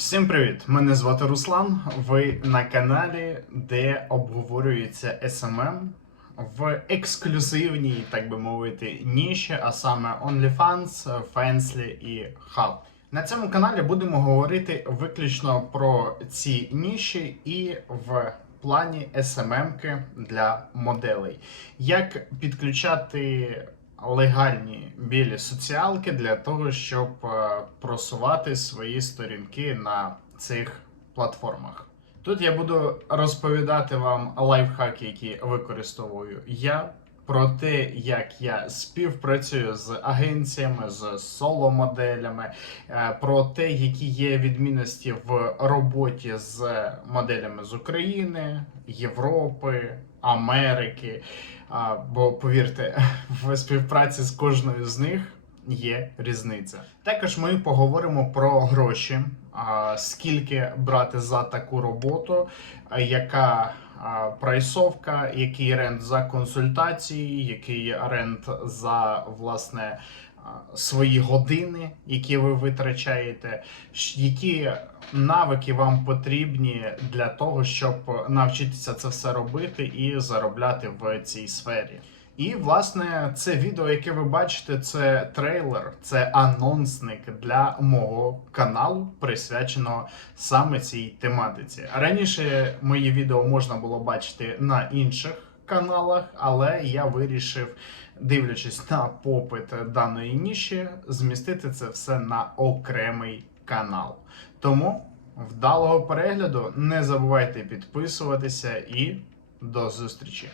Всім привіт! Мене звати Руслан. Ви на каналі, де обговорюється SMM в ексклюзивній, так би мовити, ніші, а саме OnlyFans, Fansly і Hub. На цьому каналі будемо говорити виключно про ці ніші і в плані SMM-ки для моделей. Як підключати легальні білі соціалки для того, щоб е, просувати свої сторінки на цих платформах. Тут я буду розповідати вам лайфхаки, які використовую я, про те, як я співпрацюю з агенціями, з соло-моделями, е, про те, які є відмінності в роботі з моделями з України, Європи, Америки. Бо повірте, в співпраці з кожною з них є різниця. Також ми поговоримо про гроші, скільки брати за таку роботу, яка прайсовка, який рент за консультації, який рент за власне. Свої години, які ви витрачаєте, які навики вам потрібні для того, щоб навчитися це все робити і заробляти в цій сфері. І власне це відео, яке ви бачите, це трейлер, це анонсник для мого каналу, присвяченого саме цій тематиці. Раніше мої відео можна було бачити на інших каналах, але я вирішив, дивлячись на попит даної ніші, змістити це все на окремий канал. Тому вдалого перегляду, не забувайте підписуватися і до зустрічі!